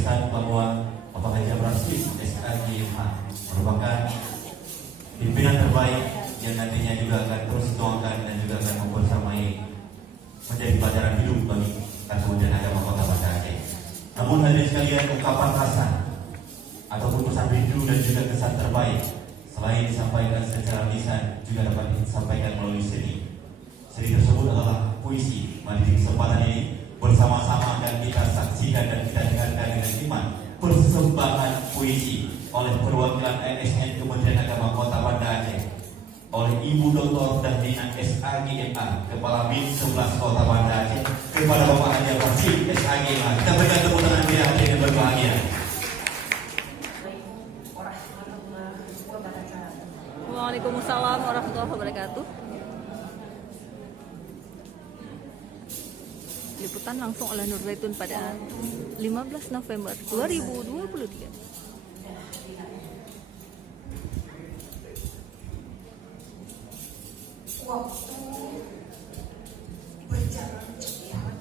pesan bahwa Bapak Haji Rasid SAGH merupakan pimpinan terbaik yang nantinya juga akan terus dituangkan dan juga akan membersamai menjadi pelajaran hidup bagi Kabupaten Agama Kota Banda Aceh. Namun hadirin sekalian, ungkapan kesan ataupun pesan rindu dan juga kesan terbaik selain disampaikan secara lisan juga dapat disampaikan melalui seni. Seni tersebut adalah puisi. Mari di kesempatan ini bersama-sama akan kita saksikan dan kita dengarkan dengan iman persembahan puisi oleh perwakilan ASN Kementerian Agama Kota Banda Aceh oleh Ibu Dr. Dahdina SAGMA, Kepala BIN 11 Kota Banda Aceh, kepada Bapak Haji Rasid SAGMA. Kita berikan tepuk tangan dia yang berbahagia. Waalaikumsalam warahmatullahi wabarakatuh. Liputan langsung oleh Nur Zaitun pada 15 November 2023. Waktu berjalan cepat,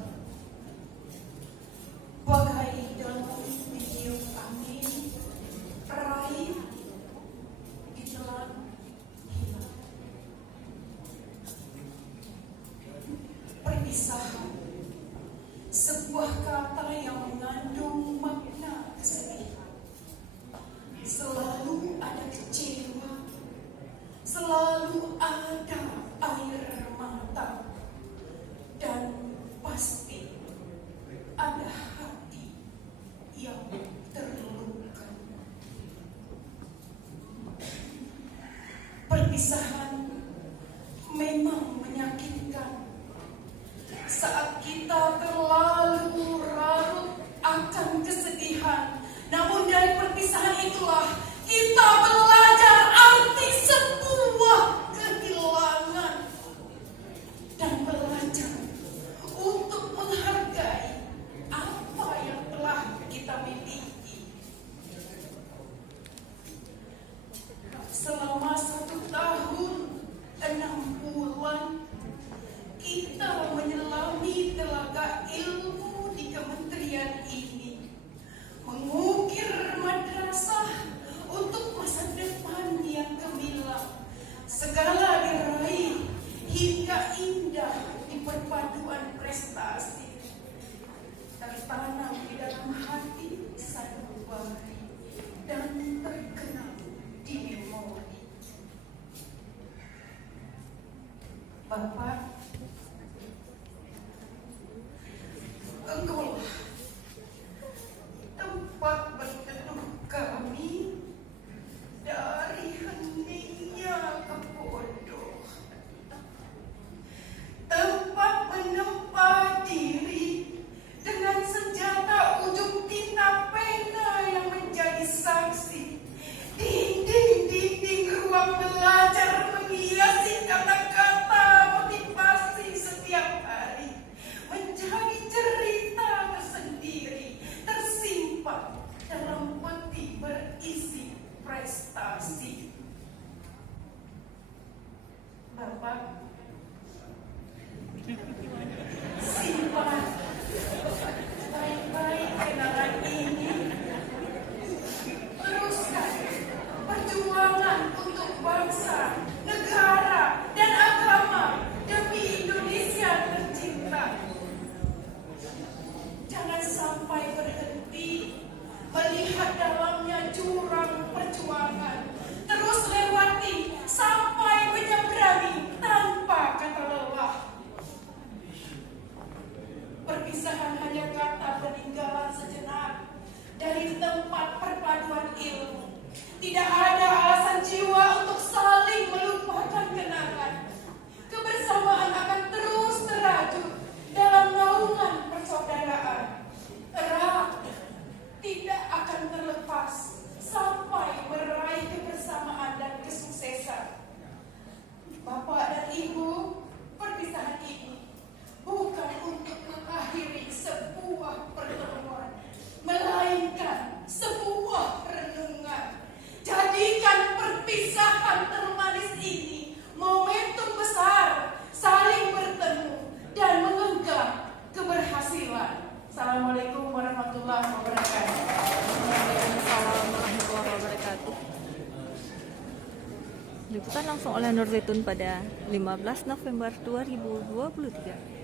bagai dalam tiup angin, raih ditelan hilang. Perpisahan, sebuah kata yang mengandung makna kesedihan. Selalu ada kecewa, selalu ada air mata, dan pasti ada hati yang terluka. Perpisahan memang menyakitkan saat kita terlalu larut akan kesedihan. Namun dari perpisahan itulah kita belajar arti sebuah kehilangan dan belajar untuk menghargai apa yang telah kita miliki. Selama 1 tahun 6 bulan kita menyelami telaga ilmu di kementerian ini, mengukir madrasah untuk masa depan yang gemilang. Segala diraih hingga indah di perpaduan prestasi, tertanam di dalam hati sanubari dan terkenang di memori. Bapak, Engkaulah tempat berteduh kami dari heningnya kebodoh, tempat menempa diri dengan senjata ujung tinta pena yang menjadi saksi. Dinding-dinding ruang belajar menghiasi kata-kata motivasi setiap hari, menjadi cerita tersendiri tersimpan dalam peti berisi prestasi. Bapak, simpan baik-baik kenangan ini. Teruskan perjuangan untuk bangsa, negara, dan agama demi Indonesia tercinta. Jangan sampai berhenti melihat dalamnya jurang perjuangan. Terus lewati sampai menyeberangi tanpa kata lelah. Perpisahan hanya kata peninggalan sejenak dari tempat perpaduan ilmu. Tidak ada alasan jiwa untuk saling melupakan kenangan. Kebersamaan akan terus terajut dalam naungan persaudaraan. Erat tidak akan terlepas sampai meraih kebersamaan dan kesuksesan. Bapak dan Ibu, perpisahan ini bukan untuk mengakhiri sebuah pertemuan, melainkan sebuah renungan. Jadikan perpisahan termanis ini momentum besar saling bertemu dan mengenggam keberhasilan. Assalamualaikum warahmatullahi wabarakatuh. Liputan langsung oleh Nur Zaitun pada 15 November 2023.